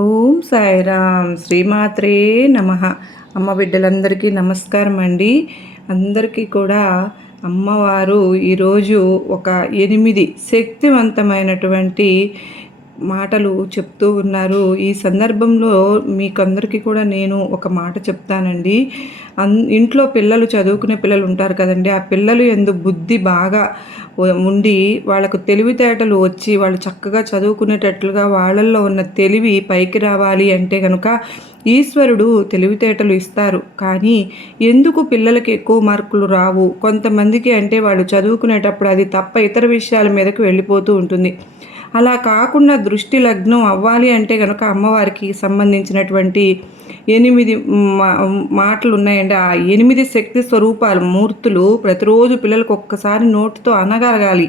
ఓం సాయిరామ్ శ్రీమాత్రే నమః. అమ్మ బిడ్డలందరికీ నమస్కారం అండి. అందరికీ కూడా అమ్మవారు ఈరోజు ఒక 8 శక్తివంతమైనటువంటి మాటలు చెప్తూ ఉన్నారు. ఈ సందర్భంలో మీకందరికీ కూడా నేను ఒక మాట చెప్తానండి. ఇంట్లో పిల్లలు చదువుకునే పిల్లలు ఉంటారు కదండి. ఆ పిల్లలు యందు బుద్ధి బాగా ఉండి వాళ్ళకు తెలివితేటలు వచ్చి వాళ్ళు చక్కగా చదువుకునేటట్లుగా వాళ్ళల్లో ఉన్న తెలివి పైకి రావాలి అంటే కనుక ఈశ్వరుడు తెలివితేటలు ఇస్తారు. కానీ ఎందుకు పిల్లలకి ఎక్కువ మార్కులు రావు? కొంతమందికి అంటే వాళ్ళు చదువుకునేటప్పుడు అది తప్ప ఇతర విషయాల మీదకి వెళ్ళిపోతూ ఉంటుంది. అలా కాకుండా దృష్టి లగ్నం అవ్వాలి అంటే కనుక అమ్మవారికి సంబంధించినటువంటి 8 మాటలు ఉన్నాయండి. ఆ 8 శక్తి స్వరూపాలు మూర్తులు ప్రతిరోజు పిల్లలకు ఒక్కసారి నోటితో అనగలగాలి.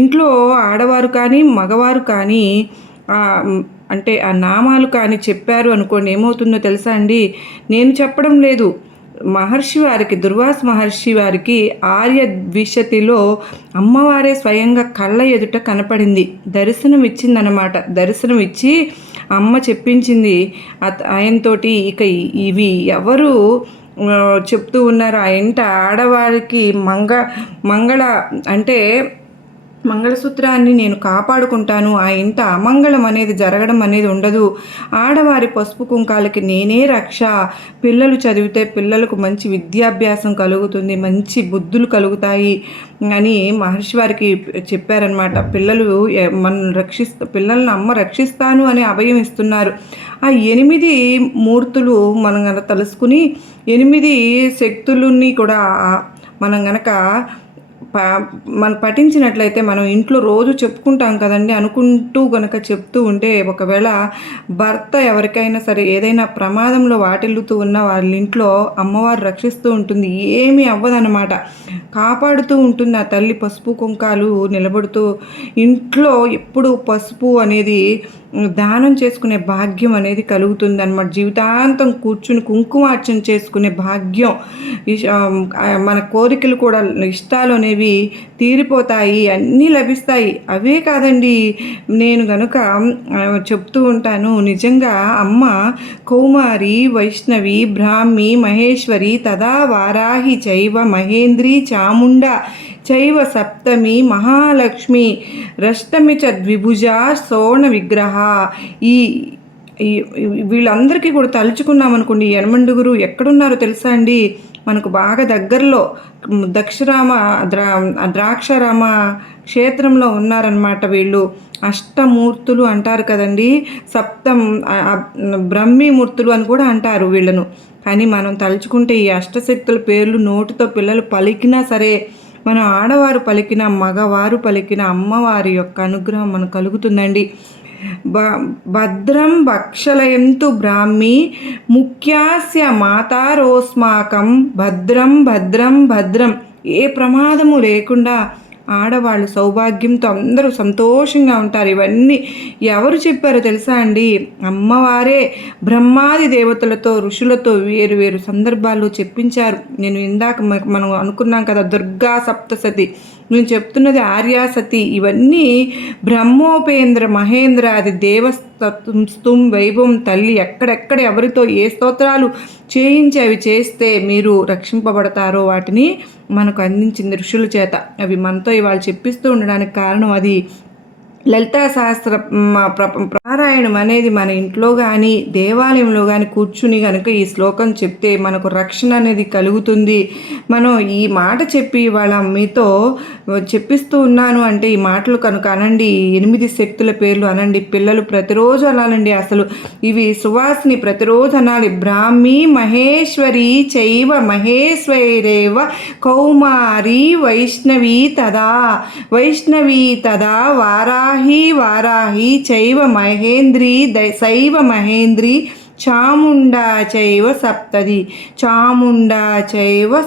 ఇంట్లో ఆడవారు కానీ మగవారు కానీ అంటే ఆ నామాలు కానీ చెప్పారు అనుకోండి, ఏమవుతుందో తెలుసా అండి? నేను చెప్పడం లేదు, మహర్షి వారికి, దుర్వాస మహర్షి వారికి ఆర్య ద్విషతిలో అమ్మవారే స్వయంగా కళ్ళ ఎదుట కనపడింది, దర్శనం ఇచ్చిందనమాట. దర్శనం ఇచ్చి అమ్మ చెప్పించింది ఆయనతోటి. ఇక ఇవి ఎవరు చెప్తూ ఉన్నారు? ఆ ఇంట ఆడవారికి మంగళ అంటే మంగళసూత్రాన్ని నేను కాపాడుకుంటాను, ఆ ఇంట అమంగళం అనేది జరగడం అనేది ఉండదు, ఆడవారి పసుపు కుంకాలకి నేనే రక్ష, పిల్లలు చదివితే పిల్లలకు మంచి విద్యాభ్యాసం కలుగుతుంది, మంచి బుద్ధులు కలుగుతాయి అని మహర్షి వారికి చెప్పారనమాట. పిల్లలను అమ్మ రక్షిస్తాను అని అభయం ఇస్తున్నారు. ఆ 8 మూర్తులు మనం కనుక తెలుసుకుని 8 శక్తులని కూడా మనం గనక మనం పఠించినట్లయితే మనం ఇంట్లో రోజు చెప్పుకుంటాం కదండి. అనుకుంటూ గనక చెప్తూ ఉంటే ఒకవేళ భర్త ఎవరికైనా సరే ఏదైనా ప్రమాదంలో వాటిల్లుతూ ఉన్న వాళ్ళ ఇంట్లో అమ్మవారు రక్షిస్తూ ఉంటుంది. ఏమీ అవ్వదన్నమాట, కాపాడుతూ ఉంటుంది ఆ తల్లి. పసుపు కుంకాలు నిలబడుతూ ఇంట్లో ఎప్పుడు పసుపు అనేది దానం చేసుకునే భాగ్యం అనేది కలుగుతుంది అన్నమాట. జీవితాంతం కూర్చుని కుంకుమార్చన చేసుకునే భాగ్యం, మన కోరికలు కూడా, ఇష్టాలు అనేవి తీరిపోతాయి, అన్నీ లభిస్తాయి. అవే కాదండి, నేను గనుక చెప్తూ ఉంటాను, నిజంగా అమ్మ కౌమారి, వైష్ణవి, బ్రాహ్మి, మహేశ్వరి, తదా వారాహి చైవ మహేంద్రి చాముండ చైవ సప్తమి మహాలక్ష్మి రష్టమి చ ద్విభుజ సోణ విగ్రహ. ఈ వీళ్ళందరికీ కూడా తలుచుకున్నాం అనుకోండి. యనమండుగురు ఎక్కడున్నారో తెలుసా అండి? మనకు బాగా దగ్గరలో ద్రాక్షారామ క్షేత్రంలో ఉన్నారనమాట. వీళ్ళు అష్టమూర్తులు అంటారు కదండి, బ్రహ్మీమూర్తులు అని కూడా అంటారు వీళ్ళను. కానీ మనం తలుచుకుంటే ఈ అష్టశక్తుల పేర్లు నోటితో పిల్లలు పలికినా సరే, మనం ఆడవారు పలికిన, మగవారు పలికిన అమ్మవారి యొక్క అనుగ్రహం మనకు కలుగుతుందండి. భద్రం భక్షలయంతు బ్రాహ్మి ముఖ్యాస్య మాతారోస్మాకం భద్రం భద్రం భద్రం. ఏ ప్రమాదము లేకుండా ఆడవాళ్ళు సౌభాగ్యంతో అందరూ సంతోషంగా ఉంటారు. ఇవన్నీ ఎవరు చెప్పారో తెలుసా అండి? అమ్మవారే బ్రహ్మాది దేవతలతో, ఋషులతో వేరు వేరు సందర్భాల్లో చెప్పించారు. నేను ఇందాక మనం అనుకున్నాం కదా, దుర్గా సప్తసతి, నేను చెప్తున్నది ఆర్యాసతి. ఇవన్నీ బ్రహ్మోపేంద్ర మహేంద్రాది దేవస్తుం వైభవం తల్లి ఎక్కడెక్కడ ఎవరితో ఏ స్తోత్రాలు చేయించి అవి చేస్తే మీరు రక్షింపబడతారో వాటిని మనకు అందించింది ఋషుల చేత. అవి మనతో ఇవాళ చెప్పిస్తూ ఉండడానికి కారణం అది. లలితా సహస్ర పారాయణం అనేది మన ఇంట్లో కానీ దేవాలయంలో కానీ కూర్చుని కనుక ఈ శ్లోకం చెప్తే మనకు రక్షణ అనేది కలుగుతుంది. మనం ఈ మాట చెప్పి ఇవాళ మీతో చెప్పిస్తూ ఉన్నాను అంటే ఈ మాటలు కనుక అనండి, 8 శక్తుల పేర్లు అనండి. పిల్లలు ప్రతిరోజు అనాలండి. అసలు ఇవి సువాసిని ప్రతిరోజు అనాలి. బ్రాహ్మి మహేశ్వరి చైవ మహేశ్వరేవ కౌమారి వైష్ణవి తదా వారాహి వారాహి చైవ మహేంద్రి శైవ మహేంద్రి చాముండా చైవ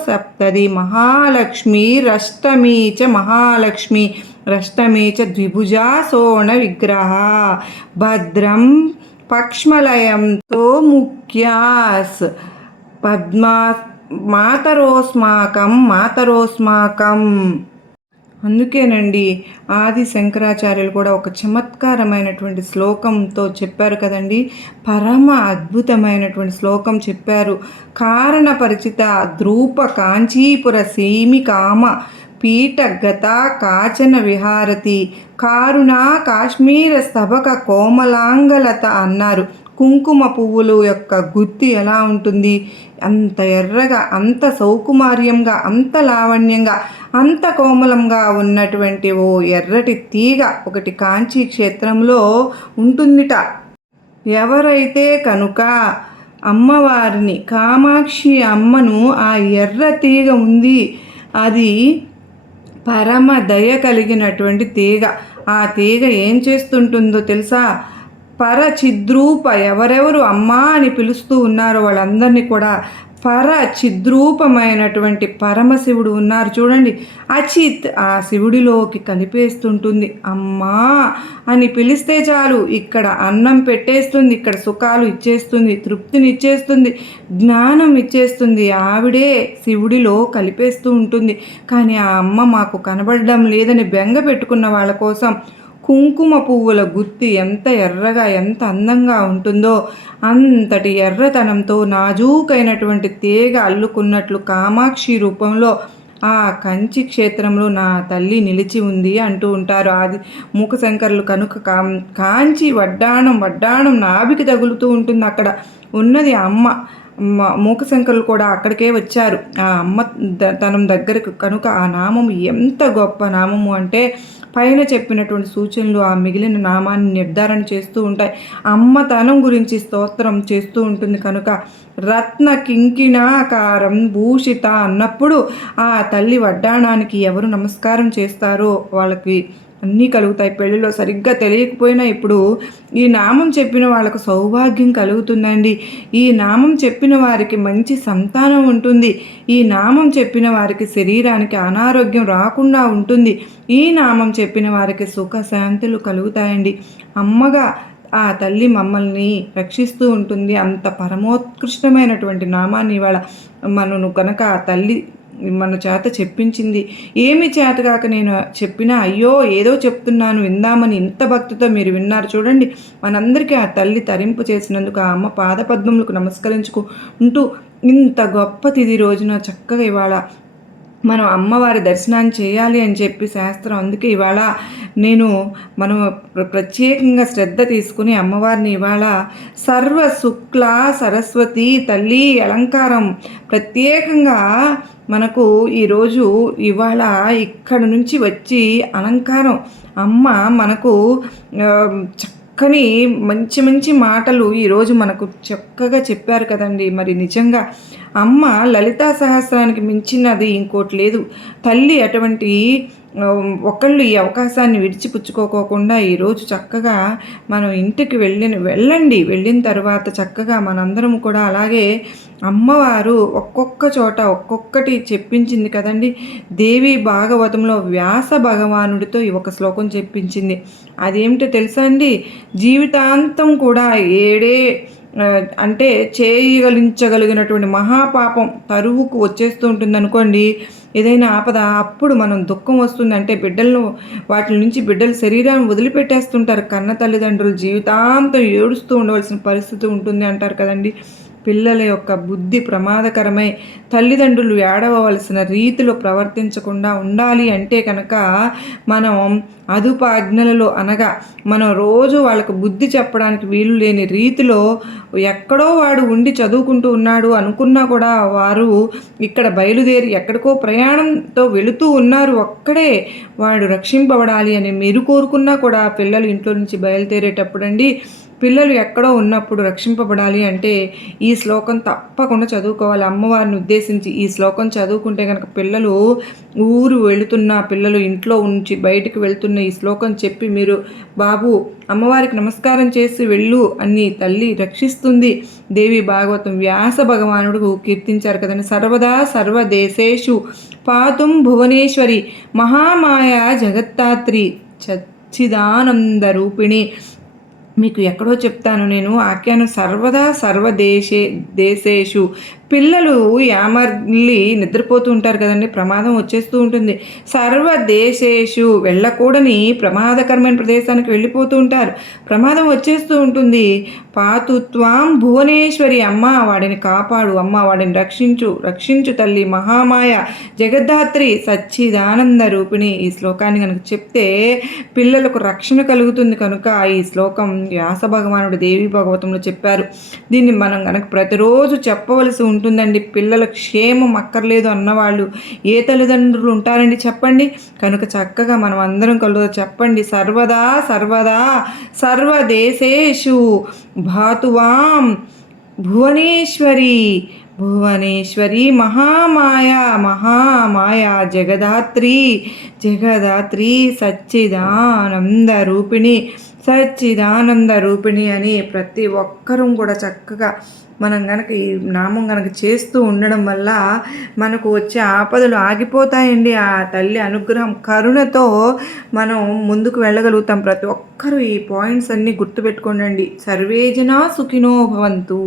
సప్తది మహాలక్ష్మి రష్టమీ చ మహాలక్ష్మి రష్టమీ చ ద్విభుజా సోణ విగ్రహ భద్రం పక్ష్మలయంతో ముఖ్యాస్ పద్మా మాతరోస్మాకం. అందుకేనండి ఆది శంకరాచార్యులు కూడా ఒక చమత్కారమైనటువంటి శ్లోకంతో చెప్పారు కదండి. పరమ అద్భుతమైనటువంటి శ్లోకం చెప్పారు. కారణ పరిచిత ధ్రూప కాంచీపుర సీమి కామ పీఠ గత కాచన విహారతి కారుణా కాశ్మీర స్తబక కోమలాంగలత అన్నారు. కుంకుమ పువ్వులు యొక్క గుత్తి ఎలా ఉంటుంది? అంత ఎర్రగా, అంత సౌకుమార్యంగా, అంత లావణ్యంగా, అంత కోమలంగా ఉన్నటువంటి ఓ ఎర్రటి తీగ ఒకటి కాంచీ క్షేత్రంలో ఉంటుందిట. ఎవరైతే కనుక అమ్మవారిని, కామాక్షి అమ్మను, ఆ ఎర్ర తీగ ఉంది, అది పరమ దయ కలిగినటువంటి తీగ. ఆ తీగ ఏం చేస్తుంటుందో తెలుసా? పరచిద్రూప, ఎవరెవరు అమ్మా అని పిలుస్తూ ఉన్నారో వాళ్ళందరినీ కూడా పరచిద్రూపమైనటువంటి పరమశివుడు ఉన్నారు చూడండి, అచిత్, ఆ శివుడిలోకి కలిపేస్తుంటుంది. అమ్మా అని పిలిస్తే చాలు, ఇక్కడ అన్నం పెట్టేస్తుంది, ఇక్కడ సుఖాలు ఇచ్చేస్తుంది, తృప్తిని ఇచ్చేస్తుంది, జ్ఞానం ఇచ్చేస్తుంది. ఆవిడే శివుడిలో కలిపేస్తూ ఉంటుంది. కానీ ఆ అమ్మ మాకు కనబడడం లేదని బెంగ పెట్టుకున్న వాళ్ళ కోసం కుంకుమ పువ్వుల గుత్తి ఎంత ఎర్రగా, ఎంత అందంగా ఉంటుందో అంతటి ఎర్రతనంతో నాజూకైనటువంటి తీగ అల్లుకున్నట్లు కామాక్షి రూపంలో ఆ కంచి క్షేత్రంలో నా తల్లి నిలిచి ఉంది అంటూ ఉంటారు ఆది మూకశంకరులు. కనుక కాంచి వడ్డాణం నాభికి తగులుతూ ఉంటుంది. అక్కడ ఉన్నది అమ్మ. మూకశంకరులు కూడా అక్కడికే వచ్చారు ఆ అమ్మ తనం దగ్గరకు. కనుక ఆ నామము ఎంత గొప్ప నామము అంటే పైన చెప్పినటువంటి సూచనలు ఆ మిగిలిన నామాన్ని నిర్ధారణ చేస్తూ ఉంటాయి. అమ్మ తనం గురించి స్తోత్రం చేస్తూ ఉంటుంది. కనుక రత్న కింకిణాకారం భూషిత అన్నప్పుడు ఆ తల్లి వడ్డాణానికి ఎవరు నమస్కారం చేస్తారో వాళ్ళకి అన్నీ కలుగుతాయి. పెళ్ళిలో సరిగ్గా తెలియకపోయినా ఇప్పుడు ఈ నామం చెప్పిన వాళ్ళకు సౌభాగ్యం కలుగుతుందండి. ఈ నామం చెప్పిన వారికి మంచి సంతానం ఉంటుంది. ఈ నామం చెప్పిన వారికి శరీరానికి అనారోగ్యం రాకుండా ఉంటుంది. ఈ నామం చెప్పిన వారికి సుఖశాంతులు కలుగుతాయండి. అమ్మగా ఆ తల్లి మమ్మల్ని రక్షిస్తూ ఉంటుంది. అంత పరమోత్కృష్టమైనటువంటి నామాన్ని ఇవాళ మనను కనుక ఆ తల్లి మన చేత చెప్పించింది. ఏమి చేతగాక నేను చెప్పినా అయ్యో ఏదో చెప్తున్నాను విందామని ఇంత భక్తితో మీరు విన్నారు చూడండి. మనందరికీ ఆ తల్లి తరింపు చేసినందుకు ఆ అమ్మ పాదపద్మములకు నమస్కరించుకుంటూ ఇంత గొప్ప తిథి రోజున చక్కగా ఇవాళ మనం అమ్మవారి దర్శనాన్ని చేయాలి అని చెప్పి శాస్త్రం. అందుకే ఇవాళ మనం ప్రత్యేకంగా శ్రద్ధ తీసుకుని అమ్మవారిని ఇవాళ సర్వ శుక్ల సరస్వతి తల్లి అలంకారం ప్రత్యేకంగా మనకు ఈరోజు ఇవాళ ఇక్కడ నుంచి వచ్చి అలంకారం అమ్మ మనకు చక్కని మంచి మంచి మాటలు ఈరోజు మనకు చక్కగా చెప్పారు కదండి. మరి నిజంగా అమ్మ లలితా సహస్రానికి మించినది ఇంకోటి లేదు. తల్లి అటువంటి ఒకళ్ళు ఈ అవకాశాన్ని విడిచిపుచ్చుకోకుండా ఈరోజు చక్కగా మనం ఇంటికి వెళ్ళండి. వెళ్ళిన తర్వాత చక్కగా మనందరం కూడా అలాగే అమ్మవారు ఒక్కొక్క చోట ఒక్కొక్కటి చెప్పించింది కదండి. దేవి భాగవతంలో వ్యాస భగవానుడితో ఈ ఒక శ్లోకం చెప్పించింది. అదేమిటో తెలుసా అండి? జీవితాంతం కూడా అంటే చేయగలించగలిగినటువంటి మహాపాపం తరువుకు వచ్చేస్తూ ఉంటుంది అనుకోండి, ఏదైనా ఆపద, అప్పుడు మనం దుఃఖం వస్తుందంటే వాటి నుంచి బిడ్డలు శరీరాన్ని వదిలిపెట్టేస్తుంటారు. కన్న తల్లిదండ్రులు జీవితాంతం ఏడుస్తూ ఉండవలసిన పరిస్థితి ఉంటుంది అంటారు కదండి. పిల్లల యొక్క బుద్ధి ప్రమాదకరమై తల్లిదండ్రులు ఏడవలసిన రీతిలో ప్రవర్తించకుండా ఉండాలి అంటే కనుక మనం అదుపాజ్ఞలలో అనగా మనం రోజు వాళ్ళకు బుద్ధి చెప్పడానికి వీలు లేని రీతిలో ఎక్కడో వాడు ఉండి చదువుకుంటూ ఉన్నాడు అనుకున్నా కూడా వారు ఇక్కడ బయలుదేరి ఎక్కడికో ప్రయాణంతో వెళుతూ ఉన్నారు, ఒక్కడే వాడు రక్షింపబడాలి అని మీరు కోరుకున్నా కూడా పిల్లలు ఇంట్లో నుంచి బయలుదేరేటప్పుడు అండి, పిల్లలు ఎక్కడో ఉన్నప్పుడు రక్షింపబడాలి అంటే ఈ శ్లోకం తప్పకుండా చదువుకోవాలి. అమ్మవారిని ఉద్దేశించి ఈ శ్లోకం చదువుకుంటే కనుక పిల్లలు ఊరు వెళుతున్న పిల్లలు ఇంట్లో ఉంచి బయటికి వెళ్తున్న ఈ శ్లోకం చెప్పి మీరు బాబు అమ్మవారికి నమస్కారం చేసి వెళ్ళు అని తల్లి రక్షిస్తుంది. దేవి భాగవతం వ్యాస భగవానుడు కీర్తించారు కదండి. సర్వదా సర్వదేశేషు పాతుం భువనేశ్వరి మహామాయా జగత్తాత్రి సచ్చిదానంద రూపిణి. మీకు ఎక్కడో చెప్తాను నేను ఆఖ్యానం. సర్వదా దేశేషు పిల్లలు యామర్లి నిద్రపోతూ ఉంటారు కదండి, ప్రమాదం వచ్చేస్తూ ఉంటుంది. సర్వదేశేషు వెళ్ళకూడని ప్రమాదకరమైన ప్రదేశానికి వెళ్ళిపోతూ ఉంటారు, ప్రమాదం వచ్చేస్తూ ఉంటుంది. పాతుత్వాం భువనేశ్వరి, అమ్మ వాడిని కాపాడు, అమ్మ వాడిని రక్షించు, రక్షించు తల్లి మహామాయ జగద్ధాత్రి సచ్చిదానంద రూపిణి. ఈ శ్లోకాన్ని కనుక చెప్తే పిల్లలకు రక్షణ కలుగుతుంది కనుక ఈ శ్లోకం వ్యాస భగవానుడు దేవి భాగవతంలో చెప్పారు. దీన్ని మనం కనుక ప్రతిరోజు చెప్పవలసి ఉంటుందండి. పిల్లల క్షేమం అక్కర్లేదు అన్నవాళ్ళు ఏ తల్లిదండ్రులు ఉంటారండి చెప్పండి. కనుక చక్కగా మనం అందరం కలుగుతా చెప్పండి. సర్వదా సర్వదా సర్వదేశేషు భాతువాం భువనేశ్వరి, భువనేశ్వరి మహామాయ, మహామాయ జగదాత్రి, జగదాత్రి సచ్చిదానంద రూపిణి, సచ్చిదానంద రూపిణి అని ప్రతి ఒక్కరూ కూడా చక్కగా మనం కనుక ఈ నామం కనుక చేస్తూ ఉండడం వల్ల మనకు వచ్చే ఆపదలు ఆగిపోతాయండి. ఆ తల్లి అనుగ్రహం కరుణతో మనం ముందుకు వెళ్ళగలుగుతాం. ప్రతి ఒక్కరూ ఈ పాయింట్స్ అన్నీ గుర్తుపెట్టుకోండి. సర్వే జనా సుఖినో భవంతు.